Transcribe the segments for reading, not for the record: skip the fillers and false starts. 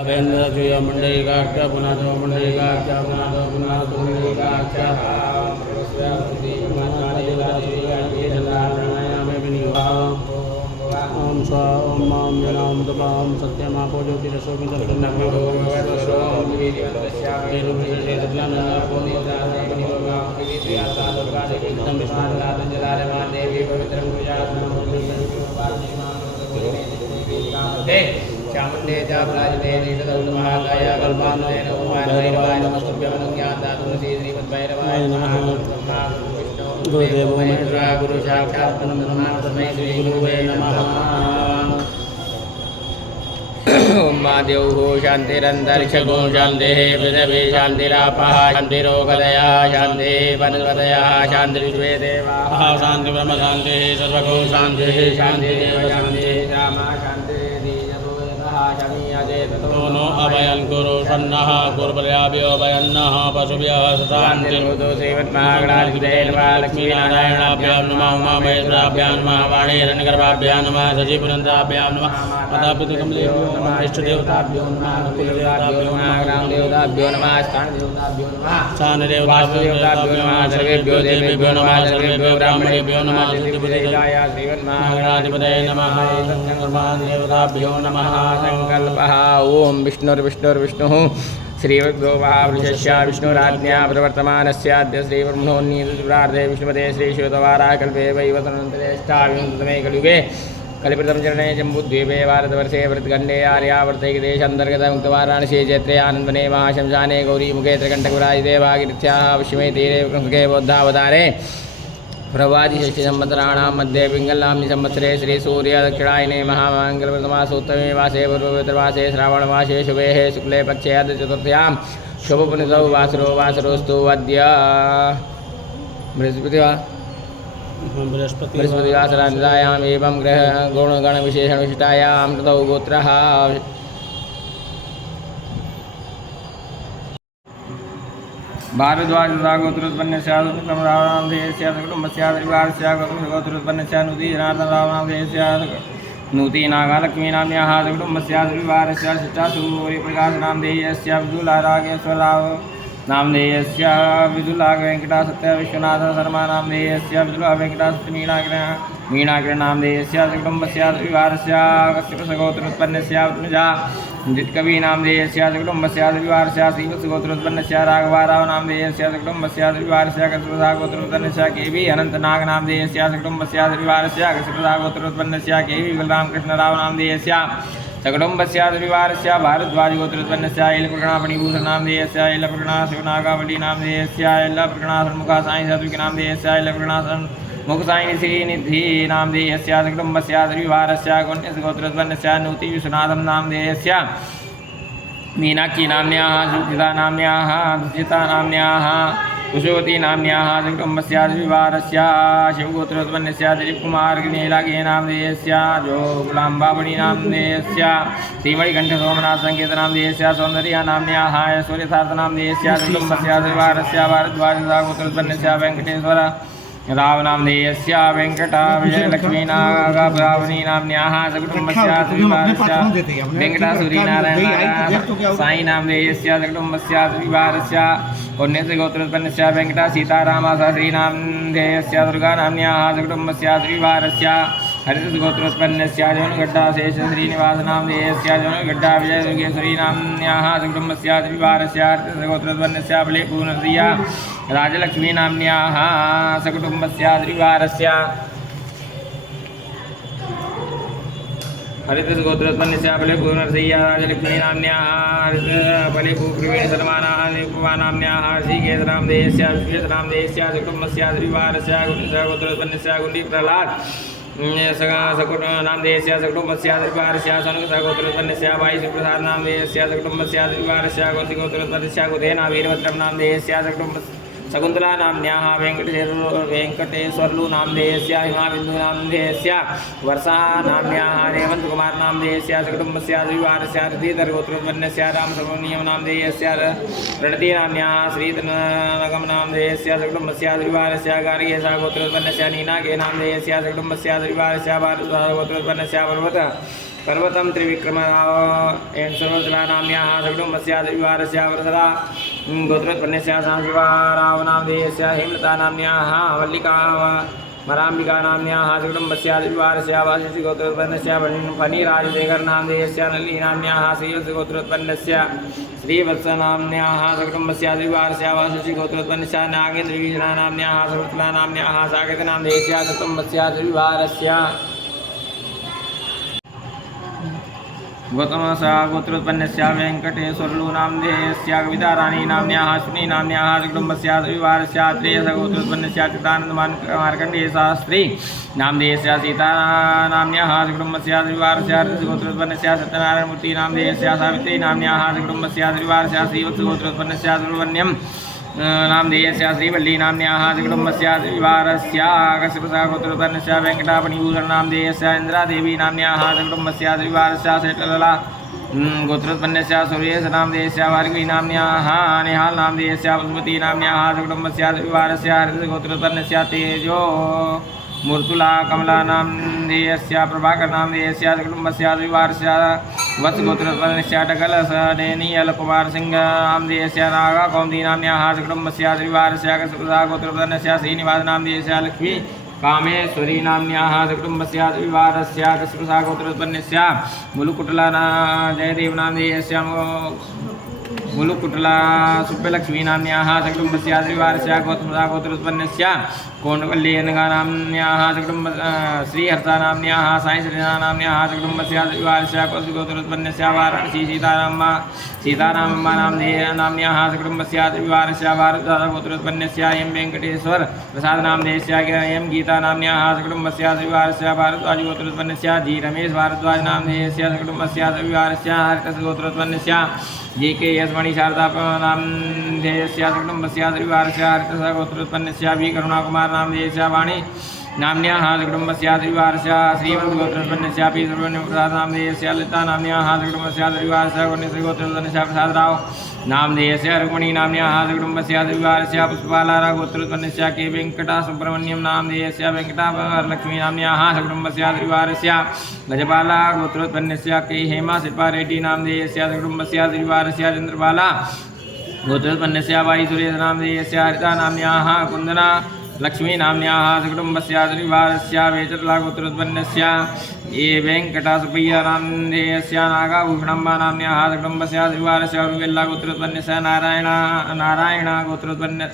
अभेन्द्रजय मंडलिकाक्ष पुनाथ मंडलिकाक्ष पुनाथ पुनाथ मंडलिकाक्ष ओम स्व ओम माम जनाम तपाम सत्यमापो चामुंडे चापराजने नीलदौलमहाकाय कल्पान्ते नमोभैरवाय नमस्तुभ्यमनुज्ञाता तुलसी श्रीमद्भैरवाय नमः गुरुदेवो महेश्वरा गुरु साक्षात् परब्रह्म तस्मै श्री गुरुवे नमः ओम महादेव शांतिरंतरिक्षगो शांतिः पृथिवी शांतिरापः शांतिरोगदयः शांतिः वनस्पतयः शान्तिर्विश्वे देवाः शान्तिः ब्रह्म शान्तिः सर्वगो शान्तिः शान्तिरेव शान्तिः रामा नो अभयं कुरु सन्नः कुर्बल्याभ्यो भयन्नः पशुभ्यः शान्तिर्भूतो श्रीमन्महागणाधिपतये नमः लक्ष्मीनारायणाभ्यां नमः उमामहेश्वराभ्यां नमः वाणीरण्यगर्भाभ्यां नमः शशिपुरन्द्राभ्यां नमः मातापितृकमलेभ्यो नमः इष्टदेवताभ्यो नमः कुलदेवताभ्यो नमः ग्रामदेवताभ्यो नमः स्थानदेवताभ्यो नमः स्थानदेवताभ्यो नमः सर्वेभ्यो देवेभ्यो नमः सर्वेभ्यो ब्राह्मणेभ्यो नमः श्रीमन्महागणाधिपतये नमः देवताभ्यो नमः संकल्पः ओम विष्णुर्विष्णुर्विष्णुः श्रीवृद्धोपहावृषस्य विष्णुराज्ञा प्रवर्तमानस्याद्य श्रीब्रह्मणोन्नीतप्रार्थे विष्णुपदे श्रीश्वेतवाराकल्पे वैवतनन्तरेष्टाविंशतमे कलियुगे कलिप्रथम चरणे जम्बूद्वीपे भारतवर्षे वृत्तखण्डे आर्यावर्तैकदेशान्तर्गत मुक्तवाराणसी क्षेत्रे आनन्दवने महाशंसाने गौरीमुखे त्रिकण्ठकुराजिते भागीरथ्याः पश्चिमे तीरे मुखे बौद्धावतारे प्रवादिषष्टि संवत्सराणां मध्ये पिङ्गलनाम्नि संवत्सरे श्री सूर्य दक्षिणायने महामङ्गलप्रथमासूत्तमे मासे पूर्वपितृमासे श्रावणमासे शुभेः शुक्ले पक्षे चतुर्थ्यां शुभपुनितौ वासरोस्तु अद्य बृहस्पतिवासरान्तायाम् एवं ग्रह गुणगणविशेषणविशिष्टायां ततौ गोत्रः भारद्वाजकुटुम्बस्याकुटुम्बस्यादरिवारस्याकुटुम्बस्यादरिवारस्याकुटुम्बस्यादरिवारस्या नूतीनागालक्ष्मीनाम्न्याः कुटुम्बस्यादरिवारस्य शिष्टासूर्यप्रकाशनामधेयस्य विदुलारागेश्वरराव नामधेयस्य विदुलावेङ्कटासत्य विश्वनाथ शर्मा नामधेयस्य विदुला वेङ्कटासत्यमीनाग्रह मीनाग्रहनामधेयस्य कुटुम्बस्यादरिवारस्य कश्यपसगोत्रोत्पन्नस्य जित्कवी नामधेयस्य कुटुम्बस्यादरिवारस्य श्रीवत्सगोत्रोत्पन्नस्य राघवाराव नामधेयस्य कुटुम्बस्यादरिवारस्य कश्यपसगोत्रोत्पन्नस्य केवी अनन्तनाग नामधेयस्य कुटुम्बस्यादरिवारस्य कश्यपसगोत्रोत्पन्नस्य केवी बलरामकृष्णराव नामधेयस्य सकुटुम्बस्यादरिवारस्य भारद्वाजगोत्रोत्पन्नस्य ऐलप्रगणापणिभूषण नामधेयस्य ऐलप्रगणा शिवनागावली नामधेयस्य ऐलप्रगणासन्मुखा साई सात्विक नामधेयस्य ऐलप्रगणासन् मुखसायिनी श्रीनिधि नामधेयस्य कुटुम्बस्यादरिवारस्य गुण्यसगोत्रोत्पन्नस्य नूति विश्वनाथं नामधेयस्य मीनाक्षी नाम्न्याः सुचिता नाम्न्याः सुचिता नाम्न्याः कुशवती नाम्न्याः कुटुम्बस्यादरिवारस्य शिवगोत्रोत्पन्नस्य दिलीपकुमारनीलागे नामधेयस्य जोगुलाम्बाबणी नामधेयस्य श्रीमणिकण्ठसोमनाथ संकेत नामधेयस्य सौन्दर्या नाम्न्याः ऐश्वर्यसार्थ नामधेयस्य कुटुम्बस्यादरिवारस्य भारद्वाजगोत्रोत्पन्नस्य वेङ्कटेश्वर रावनामधेयस्य वेङ्कटा विजयलक्ष्मीनागाभ्रावणी नाम्न्याः सकुटुम्बस्यादरिवारस्य वेङ्कटासूरीनारायण साई नामधेयस्य कुटुम्बस्यादरिवारस्य पुण्यसगोत्रोत्पन्नस्य वेङ्कटा सीतारामशास्त्री नामधेयस्य दुर्गा नाम्न्याः सकुटुम्बस्यादरिवारस्य हरितसगोत्रोत्पन्नस्य जोनगड्डा शेष श्रीनिवास नामधेयस्य जोनगड्डा विजयदुर्गेश्वरी नाम्न्याः सकुटुम्बस्यादरिवारस्य हरितसगोत्रोत्पन्नस्य बलेपूर्णप्रिया राजलक्ष्मी नाम्न्याः सकुटुम्बस्यादरिवारस्य हरितसगोत्रोत्पन्नस्य बलेपूर्णप्रिया राजलक्ष्मी नाम्न्याः बलेपूर्वीण शर्मा नाम्न्याः श्रीकेतनामधेयस्य विश्वेशनामधेयस्य सकुटुम्बस्यादरिवारस्य गुण्यसगोत्रोत्पन्नस्य गुण्डीप्रह्लाद नामधेयस्य सकुटुम्बस्यादरिवारस्य सनुगसगोत्रोत्पन्नस्य वायुप्रसाद नामधेयस्य सकुटुम्बस्यादरिवारस्य गोसिगोत्रोत्पन्नस्य गुधेना वीरभद्रं नामधेयस्य शकुन्तला नाम्न्याः वेङ्कटेश्वर्लु नामधेयस्य हिमाबिन्दु नामधेयस्य वर्षा नाम्न्याः हेमन्तकुमार नामधेयस्य कुटुम्बस्य द्विवारस्य ऋतिधरगोत्रोत्पन्नस्य रामसुब्रह्मण्यं नामधेयस्य प्रणति नाम्न्याः श्रीधनगम नामधेयस्य कुटुम्बस्य द्विवारस्य गार्गेशः गोत्रोत्पन्नस्य नीनाके नामधेयस्य कुटुम्बस्य द्विवारस्य भारद्वाज गोत्रोत्पन्नस्य पर्वतं त्रिविक्रमराव सर्वजला नाम्न्याः कुटुम्बस्य द्विवारस्य वरदरा गोत्रोत्पन्नस्य सांशिवाराव नामधेयस्य हेमलता नाम्न्याः वल्लिका मराम्बिका नाम्न्याः कुटुम्बस्य द्विवारस्य वासिष्ठ गोत्रोत्पन्नस्य फणिराजशेखर नामधेयस्य नलिनी नाम्न्याः श्रीवत्स गोत्रोत्पन्नस्य श्रीवत्स नाम्न्याः कुटुम्बस्य द्विवारस्य वासिष्ठ गोत्रोत्पन्नस्य नागेन्द्रवीणा नाम्न्याः सर्वतला नाम्न्याः साकेत नामधेयस्य कुटुम्बस्य द्विवारस्य गौतमसा गोत्रोत्पन्नस्य वेङ्कटेश्वर्लु नामधेयस्य कविताराणी नाम्न्याः अश्विनी नाम्न्याः कुटुम्बस्य द्विवारस्य त्रेयस गोत्रोत्पन्नस्य चिदानन्दमार्कण्डेयशास्त्री नामधेयस्य सीता नाम्न्याः कुटुम्बस्य द्विवारस्य गोत्रोत्पन्नस्य सत्यनारायणमूर्ति नामधेयस्य सावित्री नाम्न्याः कुटुम्बस्य द्विवारस्य श्रीवत्स गोत्रोत्पन्नस्य सुब्रह्मण्यं नामधेयस्य श्रीवल्ली नाम्न्याः कुटुम्बस्य द्विवारस्य कश्यपसा गोत्रोत्पन्नस्य वेङ्कटापणिभूषण नामधेयस्य इन्द्रादेवी नाम्न्याः कुटुम्बस्य द्विवारस्य शेटलला गोत्रोत्पन्नस्य सुरेश नामधेयस्य भार्गवी नाम्न्याः निहाल नामधेयस्य वसुमती नाम्न्याः कुटुम्बस्य द्विवारस्य हरित गोत्रोत्पन्नस्य तेजो मूर्तुला कमला नामधेयस्य प्रभाकर नामधेयस्य कुटुम्बस्य द्विवारस्य वत्स गोत्रोत्पन्नस्य टकलसडेनियलकुमार सिंह नामधेयस्य नागा कौमुदी नाम्न्याः कुटुम्बस्य द्विवारस्य कश्यपसा गोत्रोत्पन्नस्य श्रीनिवास नामधेयस्य लक्ष्मी कामेश्वरी नाम्न्याः कुटुम्बस्य द्विवारस्य कश्यपसा गोत्रोत्पन्नस्य मुलुकुटला जयदेव नामधेयस्य मुलुकुटला सुब्बलक्ष्मी नाम्न्याः कुटुम्बस्य द्विवारस्य गौतमसा गोत्रोत्पन्नस्य कोण्डवल्लीयनगा नाम्न्याः कुटुम्ब श्रीहर्षा नाम्न्याः साईश्रीना नाम्न्याः कुटुम्बस्य द्विवारस्य गोत्रोत्पन्नस्य वाराणसी सीतारामम्मा नाम्न्याः कुटुम्बस्य द्विवारस्य भारद्वाज गोत्रोत्पन्नस्य एम वेङ्कटेश्वर प्रसाद नामधेयस्य एम गीता नाम्न्याः कुटुम्बस्य द्विवारस्य भारद्वाज गोत्रोत्पन्नस्य जी रमेश भारद्वाज नामधेयस्य कुटुम्बस्य द्विवारस्य हरितस गोत्रोत्पन्नस्य जी के यशमणि शारदा नामधेयस्य कुटुम्बस्य द्विवारस्य हरितस गोत्रोत्पन्नस्य वी करुणाकुमार नामधेयस्य वाणी नाम्न्याः कुटुम्बस्य द्विवारस्य श्रीमन्त गोत्रोत्पन्नस्य पी सुब्रह्मण्यं प्रसाद नामधेयस्य ललिता नाम्न्याः कुटुम्बस्य द्विवारस्य वन्यश्री गोत्रोत्पन्नस्य प्रसादराव नामधेयस्य रुक्मिणी नाम्न्याः कुटुम्बस्य द्विवारस्य पुष्पालारा गोत्रोत्पन्नस्य के वेङ्कटा सुब्रह्मण्यं नामधेयस्य वेङ्कटालक्ष्मी नाम्न्याः कुटुम्बस्य द्विवारस्य गजपाला गोत्रोत्पन्नस्य के हेमा शिल्पा रेड्डी नामधेयस्य कुटुम्बस्य द्विवारस्य चन्द्रबाला गोत्रोत्पन्नस्य वाई सुरेश नामधेयस्य हरिता नाम्न्याः कुन्दना लक्ष्मी नाम्न्याः कुटुम्बस्य द्विवारस्य वेचरला गोत्रोत्पन्नस्य ये वेङ्कटसुब्बय्य नामधेयस्य नागाभूषणम्बा नाम्न्याः कुटुम्बस्य द्विवारस्य उर्वेल्ला गोत्रोत्पन्नस्य नारायण गोत्रोत्पन्न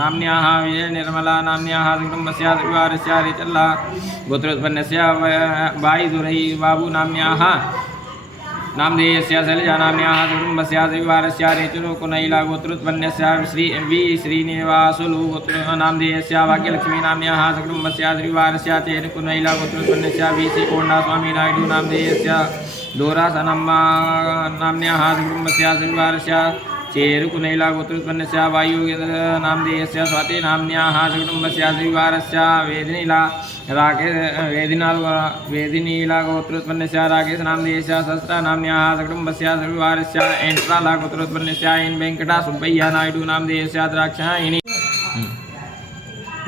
नाम्न्याः विजयनिर्मला नाम्न्याः कुटुम्बस्य द्विवारस्य रेचरला गोत्रोत्पन्नस्य बाईदुरै बाबू नाम्न्याः नामधेयस्य शैलजा नाम्न्याः कुटुम्बस्य द्विवारस्य रेचुरुकुनैला गोत्रोत्पन्नस्य श्रीनिवासुलु नामधेयस्य भाग्यलक्ष्मी नाम्न्याः कुटुम्बस्य द्विवारस्य चेरुकुनैला गोत्रोत्पन्नस्य वीसी कोण्डा स्वामी नायडू नामधेयस्य दोरासनम्मा नाम्न्याः कुटुम्बस्य द्विवारस्य चेरुकुनैला गोत्रोत्पन्नस्य वायुगेन्द्र नामधेयस्य स्वाति नाम्न्याः कुटुम्बस्य द्विवारस्य वेदिनीला गोत्रोत्पन्नस्य राकेश नामधेयस्य सहस्रा नाम्न्याः कुटुम्बस्य द्विवारस्य एण्ट्राला गोत्रोत्पन्नस्य एन वेङ्कटा सुब्बय्य नायडू नामधेयस्य द्राक्षायिनी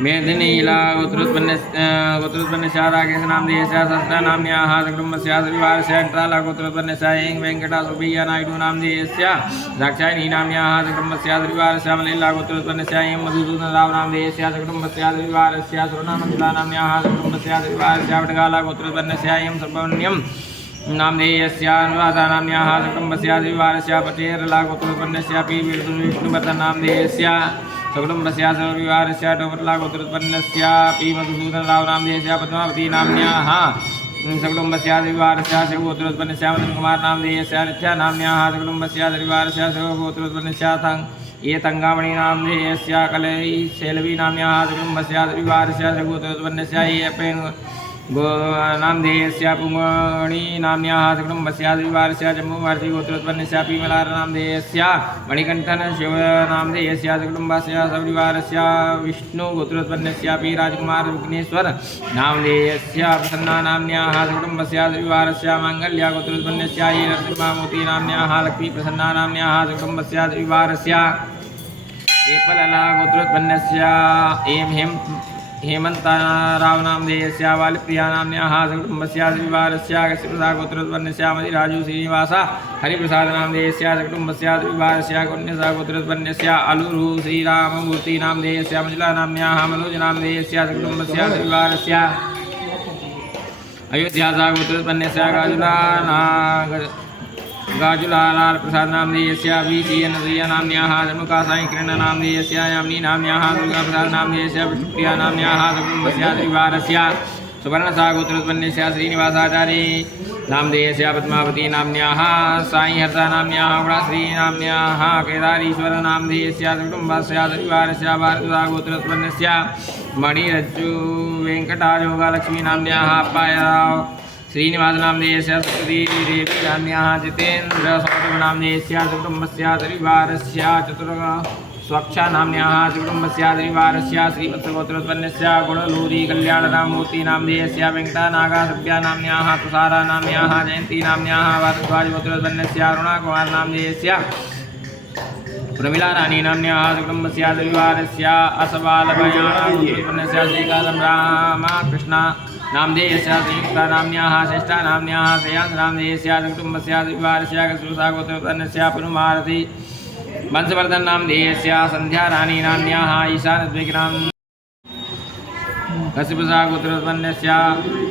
मेदिनीला गोत्रोत्पन्नस्य राकेश नामधेयस्य सहस्रा नाम्न्याः कुटुम्बस्य द्विवारस्य एण्ट्राला गोत्रोत्पन्नस्य एन वेङ्कटा सुब्बय्य नायडू नामधेयस्य द्राक्षायिनी नाम्न्याः कुटुम्बस्य द्विवारस्य मलैला गोत्रोत्पन्नस्य एम मधुसूदनराव नामधेयस्य कुटुम्बस्य द्विवारस्य सुवर्णमञ्जुला नाम्न्याः कुटुम्बस्य द्विवारस्य वटगाला गोत्रोत्पन्नस्य एम सुब्रह्मण्यं नामधेयस्य अनुराधा नाम्न्याः कुटुम्बस्य द्विवारस्य पटेरला गोत्रोत्पन्नस्य पी विष्णुवर्धन नामधेयस्य कुटुम्बस्य द्विवारस्य डोबरला गोत्रोत्पन्नस्य पी मधुसूदनराव नामधेयस्य पद्मावती नाम्न्याः कुटुम्बस्य द्विवारस्य शिवगोत्रोत्पन्नस्य मदनकुमार नामधेयस्य नित्या नाम्न्याः कुटुम्बस्य द्विवारस्य शिवगोत्रोत्पन्नस्य ये तंगामणि नामधेयस्य कलई शैलवी नाम्न्याः कुटुम्बस्य द्विवारस्य शिवगोत्रोत्पन्नस्य ये नामधेयस्य पुंगणी नाम्न्याः सकुटुम्बस्य द्विवारस्य जम्बूवार्षि गोत्रोत्पन्नस्य विमलारनामधेयस्य मणिकण्ठन शिवनामधेयस्य सकुटुम्बस्य सविवारस्य विष्णु गोत्रोत्पन्नस्यापि राजकुमार विघ्नेश्वर नामधेयस्य प्रसन्ना नाम्न्याः सकुटुम्बस्य द्विवारस्य माङ्गल्य गोत्रोत्पन्नस्य नरसिंहमूर्ति नाम्न्याः लक्ष्मी प्रसन्ना नाम्न्याः सकुटुम्बस्य द्विवारस्य एपलला गोत्रोत्पन्नस्य हेमन्तरावनामधेयस्य वालिप्रिया नाम्न्याः सकुटुम्बस्य द्विवारस्य कश्यपदा गोत्रोत्पन्नस्य मदिराजु श्रीनिवास हरिप्रसादनामधेयस्य सकुटुम्बस्य द्विवारस्य कन्यसा गोत्रोत्पन्नस्य अलुरु श्रीराममूर्ति नामधेयस्य मजिला नाम्न्याः मनोजनामधेयस्य सकुटुम्बस्य द्विवारस्य अयोध्यासा गोत्रोत्पन्नस्य गाजुलालाल प्रसाद नामधेयस्य वीसीयनदीय नाम्न्याः धनुका साई किरण नामधेयस्य यामिनी नाम्न्याः दुर्गा प्रसाद नामधेयस्य विष्णुप्रिया नाम्न्याः सकुटुम्बस्य द्विवारस्य सुवर्णसा गोत्रोत्पन्नस्य श्रीनिवासाचार्य नामधेयस्य पद्मावती नाम्न्याः साई हर्षा नाम्न्याः वडाश्री नाम्न्याः केदारीश्वर नामधेयस्य सकुटुम्बस्य द्विवारस्य भारतसा गोत्रोत्पन्नस्य मणिरज्जु वेङ्कटायोगालक्ष्मी नाम्न्याः अप्पायराव श्रीनिवास नामधेयस्य सरस्वती देवी नाम्न्याः जितेन्द्र सौरभ नामधेयस्य सकुटुम्बस्य द्विवारस्य चतुर्ग स्वक्षा नाम्न्याः सकुटुम्बस्य द्विवारस्य श्रीवत्सगोत्रोत्पन्नस्य गुणलूरी कल्याणराममूर्ति नामधेयस्य वेङ्कटानागा सभ्या नाम्न्याः तुषारा नाम्न्याः जयन्ती नाम्न्याः भारद्वाज गोत्रोत्पन्नस्य अरुणाकुमार नामधेयस्य प्रमिला रानी नाम्न्याः सकुटुम्बस्य द्विवारस्य असबालभयाणा गोत्रोत्पन्नस्य श्रीकालं रामकृष्ण नामधेयस्य संयुक्ता नाम्न्याः श्रेष्ठा नाम्न्याः श्रेयांस नामधेयस्य सकुटुम्बस्य द्विवारस्य कस्तूरसा गोत्रोत्पन्नस्य पनुमारति वंशवर्धन नामधेयस्य संध्या रानी नाम्न्याः ईशानद्विग्राम कश्यपसा गोत्रोत्पन्नस्य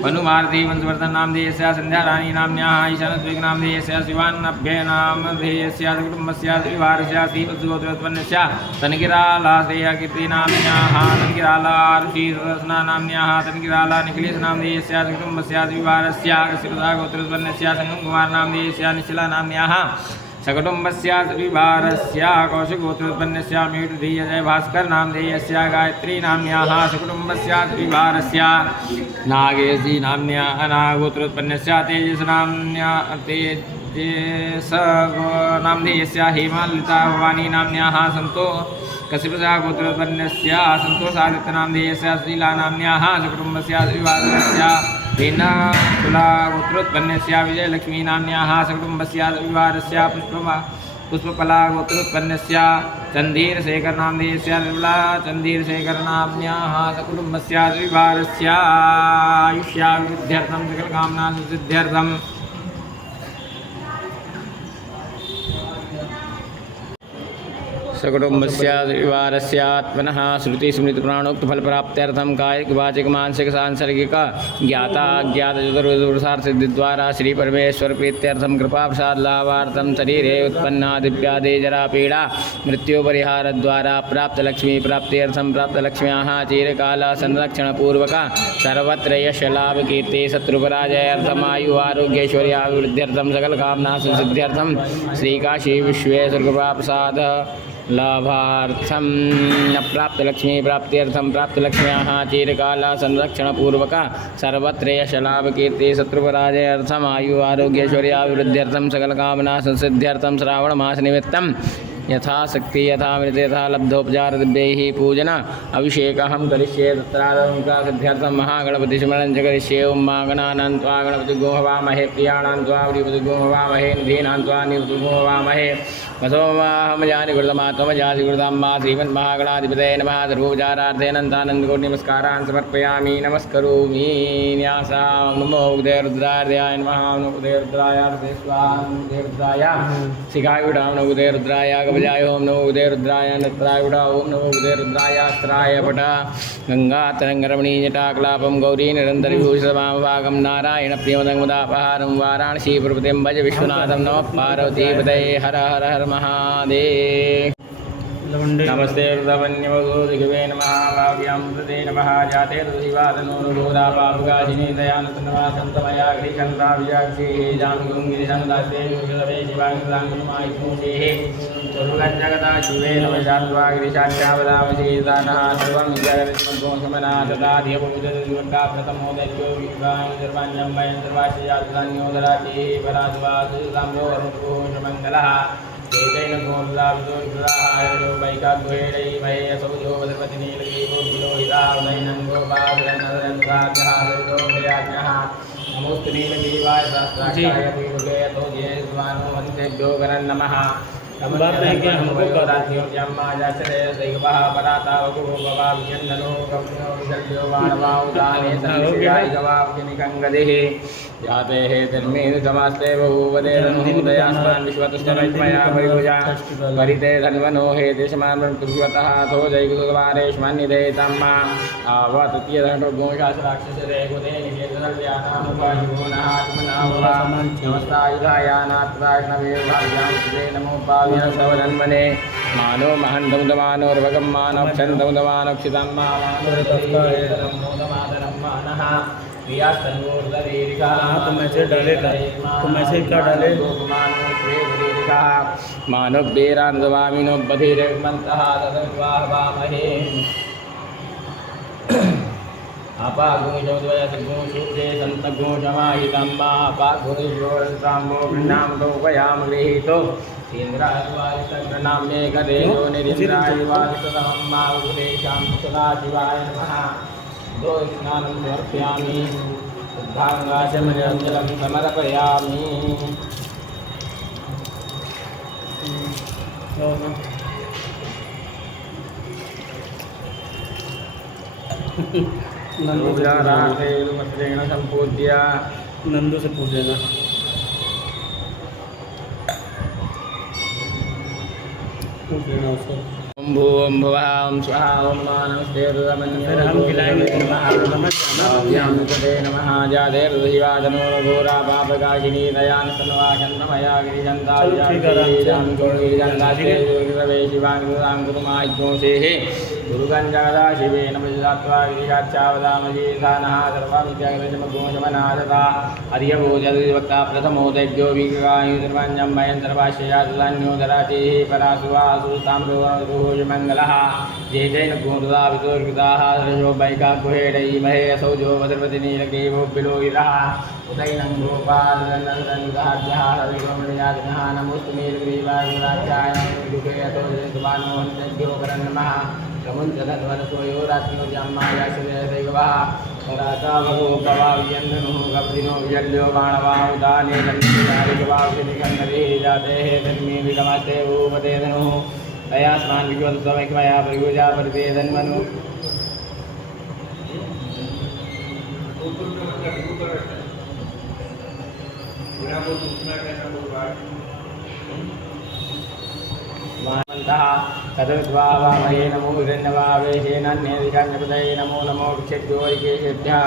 पनुमारति वंशवर्धन नामधेयस्य संध्या रानी नाम्न्याः ईशानद्विग्नामधेयस्य शिवान्नभ्य नामधेयस्य सकुटुम्बस्य द्विवारस्य श्रीवत्सगोत्रोत्पन्नस्य तनगिराला श्रेयकीर्ति नाम्न्याः तनगिराला ऋषि सुदर्शना नाम्न्याः तनगिराला निखिलेश नामधेयस्य सकुटुम्बस्य द्विवारस्य कश्यपसा गोत्रोत्पन्नस्य संगमकुमार नामधेयस्य निशिला नाम्न्याः सकुटुम्बस्य द्विवारस्य कौशिकगोत्रोत्पन्नस्य मेरुधीय जयभास्कर नामधेयस्य गायत्री नाम्न्याः सकुटुम्बस्य द्विवारस्य नागेशी नाम्न्याः नागोत्रोत्पन्नस्य तेजस नामधेयस्य हेमललिता भवानी नाम्न्याः सन्तो कश्यपसा गोत्रोत्पन्नस्य सन्तोषादित्य नामधेयस्य श्रीला नाम्न्याः सकुटुम्बस्य द्विवारस्य वीणाकुला गोत्रोत्पन्नस्य विजयलक्ष्मी नाम्न्याः सकुटुम्बस्य द्विवारस्य पुष्पफला गोत्रोत्पन्नस्य चन्दीरशेखर नामधेयस्य निर्मला चन्दीरशेखर नाम्न्याः सकुटुम्बस्य द्विवारस्य आयुष्याभिवृद्ध्यर्थं सकलकामनासु सिद्ध्यर्थं सकुटुम्बस्य द्विवारस्य आत्मनः श्रुतिस्मृतिपुराणोक्तफलप्राप्त्यर्थं कायिक वाचिक मानसिक सांसर्गिक ज्ञाता अज्ञात चतुर्विधपुरुषार्थसिद्धिद्वारा श्रीपरमेश्वरप्रीत्यर्थं कृपाप्रसादलाभार्थं शरीरे उत्पन्ना दिव्यादिजरापीडा मृत्युपरिहारद्वारा प्राप्तलक्ष्मी प्राप्त्यर्थं प्राप्तलक्ष्म्याः चिरकाल संरक्षणपूर्वक सर्वत्र यशलाभकीर्ति शत्रुपराजयार्थमायु आरोग्यैश्वर्याभिवृद्ध्यर्थं सकलकामनासु सिद्ध्यर्थं श्रीकाशी विश्वेश्वर कृपाप्रसाद लाभार्थं प्राप्तलक्ष्मी प्राप्त्यर्थं प्राप्तलक्ष्म्याः चिरकाल संरक्षणपूर्वक सर्वत्र यशलाभकीर्ति शत्रुपराजयार्थम् आयु आरोग्यैश्वर्याभिवृद्ध्यर्थं सकलकामनासु सिद्ध्यर्थं श्रावणमासनिमित्तं यथाशक्ति यथामृते यथा लब्धोपचार दिव्यैः पूजन अभिषेकं करिष्ये तत्रालङ्कारसिद्ध्यर्थं महागणपतिस्मरणं च करिष्ये ओं गणानां त्वा गणपतिगुं हवामहे प्रियाणां त्वा प्रियपतिगुं हवामहे निधीनां त्वा निपतिगुं हवामहे वसोमाहमजानि कृतमात्मजासि कृताम्मा श्रीमन्महागणाधिपतये नमः सर्वोपचारार्थेऽनन्तानन्दकोटिनमस्कारान् समर्पयामि नमस्करोमि न्यासा नमो उदयरुद्राय नमः नमो उदयरुद्राय स्वाहा शिखाय नमो उदयरुद्राय कवचाय ओं नमो उदयरुद्राय नेत्राय ओं नमो उदयरुद्राय अस्त्राय पट गङ्गातरङ्गरमणीजटाकलापं गौरी निरन्तरविभूषितवामभागं नारायणप्रियमदङ्गमुदापहारं वाराणसीपुरपतिं भज विश्वनाथं नमः पार्वतीपतये हर हर हर महादेव। नमस्ते ऋतवन्यवधूदिगवे नमः भाव्यां हृदे नमः जाते ऋषिवादनोरुघोरा पापगाशिनी दयानन्दनवा सन्तमया ग्रीषन्ताभिजाक्षेः जानुगुङ्गिरिषन्दास्ते योगवे शिवाङ्गुमायुषेः दुर्गज्जगता शिवे नमशात्वा गिरिशाख्यावदामशीर्दानः सर्वं जगदस्मद्गोषमना तदाधियपुरुषदुर्गा प्रथमो दैत्यो विद्वान् सर्वाण्यं वयं सर्वाश्रयात्सान्योदराचिः परासुवासुताम्यो अरुणघोषमङ्गलः चेतेन गोलाभिदोर्गुराहायो वैकाग्वेरै महे असौजो वदर्पतिनीलगीवो विलोहितावदैनं गोपादनदरन्ताभ्यः नमोस्तु नीलगीवाय सहस्राक्षाय विमुखे तो ये स्वानो वन्तेभ्यो गणं नमः जाते हे धर्मे समास्ते बहुवदे दयास्मान् विश्वतस्तमया परिभुजा परिते धन्वनो हे देशमान् पृथ्वीतः थो जयकुसुवारेष्मन्निधे तम्मा आवततीय धर्मगोशास्त्राक्षसरे गुदे निषेधव्यानामुपायुनः आत्मनावा नमस्तायुधायानात्राष्णवे भाव्यां सुदे नमो पाव्य सवधन्वने मानो महन्तमुदमानोर्वगं मानक्षन्तमुदमानक्षितं मानः तो मैसेज डाले था तो मैसेज क्या डाले मानव बेरान्दवामिनो बधिरमन्तः तदवाहवामहे अपागुणिजोद्वयसगुणशुद्धे सन्तगुणजमाहितम्मा अपागुणिजोरन्ताम्बो गृह्णां लोकयां गृहीतो इन्द्रायवादितग्रणाम्ये गदेशो निरिन्द्रायवादितमं मा उपदेशां सदाशिवाय नमः दो स्नानं समर्पयामि शुद्धाङ्गाचमनं समर्पयामि पूजाराधेन संपूज्य नंदू से पूछ लेना उससे ओम भूम भुवः ओम स्वाहा ओम नमस्ते फिर हम खिलाएंगे नमः जाते ऋषिवादनो घोरा पापगाशिनी दयानन्दनवाचन्द्रमया गिरिजन्ताभिजान्वे शिवाङ्गुरुमाज्ञोषेः दुर्गञ्जगदा शिवे नमस्त्वा गिरिशाच्चावदामजीधानः सर्वमित्यग्रजमगोशमनादता अधियभूजवक्ता प्रथमो दैव्यो विगायुर्वञ्जं वयं सर्वाश्रयादन्योदरातिः परासुवासुताम्रोमङ्गलः जेजैन गोरुदा विदुर्गुदाः सर्वो वैकाग्वेडै महे असौजो वदर्पतिनीलग्रीवो विलोहितः उदैनं गोपालनन्दनदाभ्यः सर्वमणियादिनः नमोस्तु नीलग्रीवाय दुःखे अतो जयसुवानोहन्तेभ्यो करं नमः समुद्रधन्वनसोयोरात्मजामायाशदैवः रातावगोपवाव्यन्दनुः कब्दिनो विजल्यो बाणवाहुदाने कन्निकारिकवाव्यनिकन्नरे जाते हे धन्मे विगमस्ते भूपते धनुः तयास्मान् विश्वतत्वमैक्मया परिभुजा परिते धन्वनु तदद्वामहे नमो हिरण्यवावेशेनन्यदिशान्यपदये नमो नमो वृक्षभ्योरिकेशेभ्यः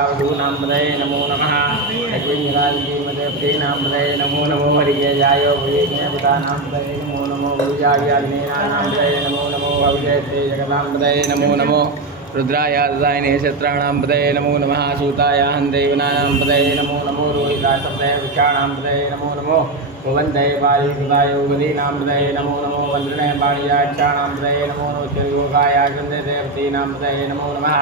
पदये नमो नमः पदये नमो नमो हरिकेजायो भुजेज्ञपदानां पदये नमो नमो भुजाग्याग्नेनानां पदये नमो नमो भविजयते जगतां पदये नमो नमो रुद्राय ददायिने शस्त्राणां पदये नमो नमः सूताय हन्दैवनानां पदये नमो नमो रोहिताय सप्तये वृक्षाणां पदये नमो नमो गोवन्दाय पारिवाय उगदीनां पदये नमो नमो वन्द्रणे पाणियाक्षाणां पदये नमो नमो चिरयोगाय गन्धदेवतीनां पदये नमो नमः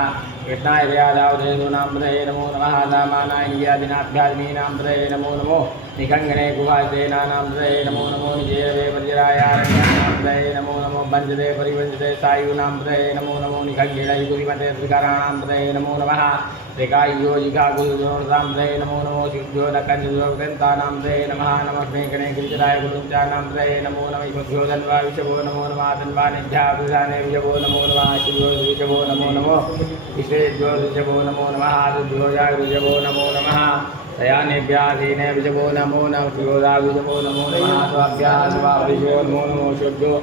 कृष्णाय व्याधावधेदूनां पदये नमो नमः दामानाय नियादिनाभ्यादिनीनां पदये नमो नमो निकङ्गणे गुहासेनानां पदये नमो नमो निजेरवे वज्रायारण्यानां पदये नमो नमो वञ्जते परिवञ्जते सायूनां पदये नमो नमो निकङ्गिणै गुरिमते त्रिकाराणां पदये नमो नमः त्रिकायो जिघागुरुतां पदये नमो नमो शिव्यो नकञ्जोगन्तानां पदये नमः नमस्ते गणे गिरिजराय गुरुचानां पदये नमो नमः शिवभ्यो धन्वा विषभो नमो नमः धन्वानिभ्यः विधाने विषभो नमो नमः शिवो विषभो नमो नमो विश्वेभ्यो विषभो नमो नमः आदिभ्यो जागृषभो नमो नमः दयानेभ्याधीने विषभो नमो नमः शिवोदा विषभो नमो नमः स्वाभ्याः स्वाभिषो नमो नमो शुभ्यो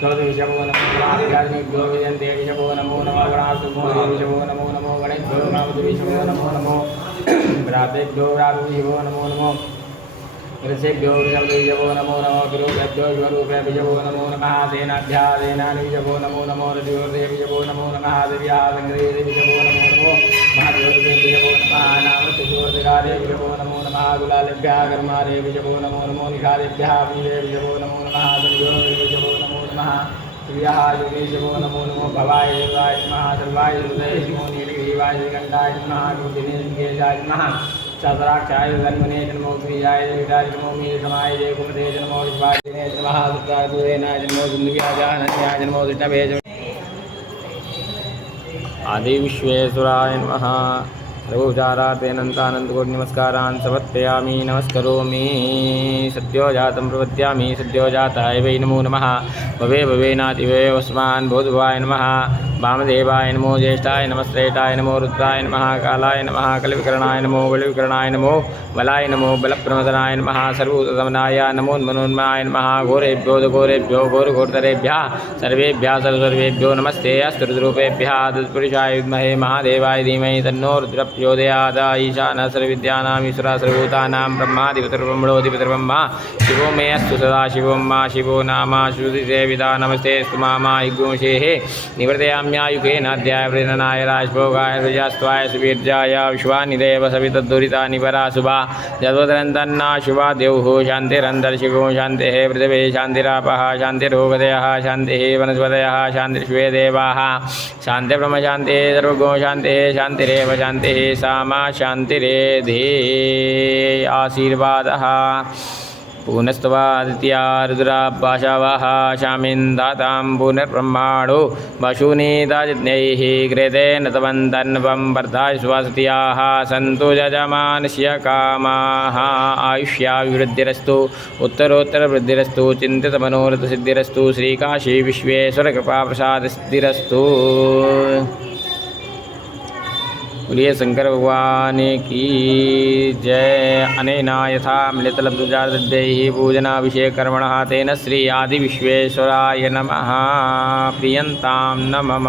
विषभो नमो नमः विजन्ते विषभो नमो नमः गणासुभो विषभो नमो नमो गणेभ्यो विषभो नमो नमो भ्रातेभ्यो विषभो नमो नमो ऋषेभ्यो विजवो नमो नमो गुरुभ्यो गुरुभ्यो नमो नमः सेनाभ्या सेनानिजवो नमो नमो रजोर्देविजवो नमो नमः दिव्यादेविजवो नमो नमो महादेवदेविजवो नमः नामशोधिकादेविजवो नमो नमः गुलालेभ्यः कर्मादेविजवो नमो नमो निखादेभ्यः वीरेविजवो नमो नमः देविजवो नमो नमः प्रियः योगेशवो नमो नमो भवाय देवाय नमः सर्वाय नमो नीलगिरिवाय श्रीकण्ठाय नमः गुरुदिनेशाय नमः सतराक्षाय धन्वने नमो प्रियाय विराज नमो मीतमाय जय कुमते नमो विश्वाय नमः सुत्रादुरेनाय नमो दुर्व्याजानन्याय नमो विष्णवे आदि विश्वेश्वराय नमः सर्वोपचारातेनन्तानन्दकोटि नमस्कारान् समर्पयामि नमस्करोमि सद्यो जातं प्रपद्यामि सद्यो जाताय वै नमो नमः भवे भवेनातिभवेस्मान् बोधभवाय नमः वामदेवाय नमो ज्येष्ठाय नमस्त्रेष्ठाय नमो रुद्राय नमः कालाय नमः कलविकरणाय नमो बलविकरणाय नमो बलाय नमो बलप्रमदनाय नमः सर्वभूतदमनाय नमो मनोन्मनाय नमः घोरेभ्यो घोरघोरतरेभ्यः सर्वेभ्यः सर्वेभ्यो नमस्ते अस्तुरुद्रूपेभ्यः तत्पुरुषाय विद्महे महादेवाय धीमहि तन्नो रुद्रप्रचोदयात् ईशानः सर्वविद्यानामीश्वरः सर्वभूतानां ब्रह्माधिपतिर्ब्रह्मणोऽधिपतिर्ब्रह्मा शिवो मे अस्तु सदा शिवं मा शिवो नाम श्रुतिसेविता नमस्तेऽस्तु मामा युग्मशेः निवर्तयाम्यायुगेनाध्याय वृदनाय राजभोगाय सुजास्त्वाय सुवीर्याय विश्वानिदेव सवितद्दुरितानि पराशुभा जद्वदन्तन्ना शुभा देवः शान्तिरन्तरिक्षिको शान्तिः पृथिवी शान्तिरापः शान्तिरोगदयः शान्तिः वनस्पतयः शान्तिर्विश्वे देवाः शान्तिर्ब्रह्मशान्तिः सर्वगो शान्तिः शान्तिरेव शान्तिः सामा शान्तिरेधि आशीर्वादः पुनस्त्वादित्या रुद्रा पाशावाः शामिन्दातां पुनर्ब्रह्माणो वशुनीताजिज्ञैः कृतेन तवन्तन्वं वर्धाय स्वसत्याः सन्तु यजमानस्य कामाः आयुष्याभिवृद्धिरस्तु उत्तरोत्तरवृद्धिरस्तु चिन्तितमनोरथसिद्धिरस्तु श्रीकाशी विश्वेश्वरकृपाप्रसादसिद्धिरस्तु। बोलिए शंकर भगवान की जय। अनेन यथा मिलितलब्धुजादैः पूजनाभिषेककर्मणः तेन श्री आदिविश्वेश्वराय नमः प्रियन्तां न मम।